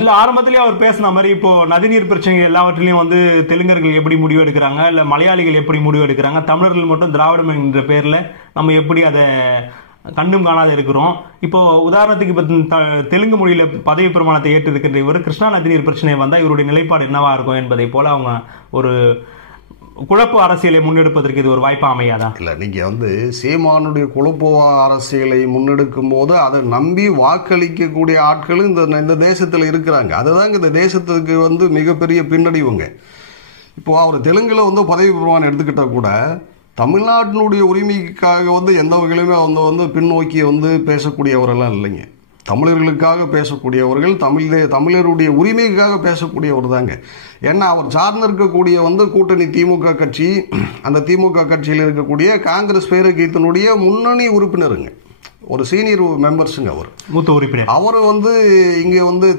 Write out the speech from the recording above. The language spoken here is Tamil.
இல்ல ஆரம்பத்திலேயே அவர் பேசின மாதிரி இப்போ நதிநீர் பிரச்சனை எல்லாவற்றிலையும் வந்து தெலுங்கர்கள் எப்படி முடிவு எடுக்கிறாங்க, இல்ல மலையாளிகள் எப்படி முடிவு எடுக்கிறாங்க, தமிழர்கள் மட்டும் திராவிடம் என்ற பேர்ல நம்ம எப்படி அதை கண்டும் காணாத இருக்கிறோம். இப்போ உதாரணத்துக்கு இப்ப தெலுங்கு மொழியில பதவி பிரமாணத்தை ஏற்று இருக்கின்ற இவர் கிருஷ்ணா நதிநீர் பிரச்சனை வந்தா இவருடைய நிலைப்பாடு என்னவா இருக்கும் என்பதை போல அவங்க ஒரு குழப்ப அரசியலை முன்னெடுப்பதற்கு இது ஒரு வாய்ப்பா அமையாதா? இல்ல, நீங்க வந்து சீமானுடைய குழப்ப அரசியலை முன்னெடுக்கும் போது அதை நம்பி வாக்களிக்கக்கூடிய ஆட்களும் இந்த தேசத்துல இருக்கிறாங்க. அதுதாங்க இந்த தேசத்துக்கு வந்து மிகப்பெரிய பின்னடைவுங்க. இப்போ அவர் தெலுங்குல வந்து பதவி பிரமாணம் எடுத்துக்கிட்டா கூட தமிழ்நாட்டினுடைய உரிமைக்காக வந்து எந்த வகையிலுமே வந்து பின்னோக்கி வந்து பேசக்கூடியவரெல்லாம் இல்லைங்க. தமிழர்களுக்காக பேசக்கூடியவர்கள், தமிழருடைய உரிமைக்காக பேசக்கூடியவர் தாங்க. ஏன்னா அவர் சார்ந்து இருக்கக்கூடிய வந்து கூட்டணி திமுக கட்சி, அந்த திமுக கட்சியில் இருக்கக்கூடிய காங்கிரஸ் பேரவையினுடைய முன்னணி உறுப்பினருங்க, ஒரு சீனியர் மெம்பர்ஸுங்க. அவர் மூத்த உறுப்பினர். அவர் வந்து இங்க வந்து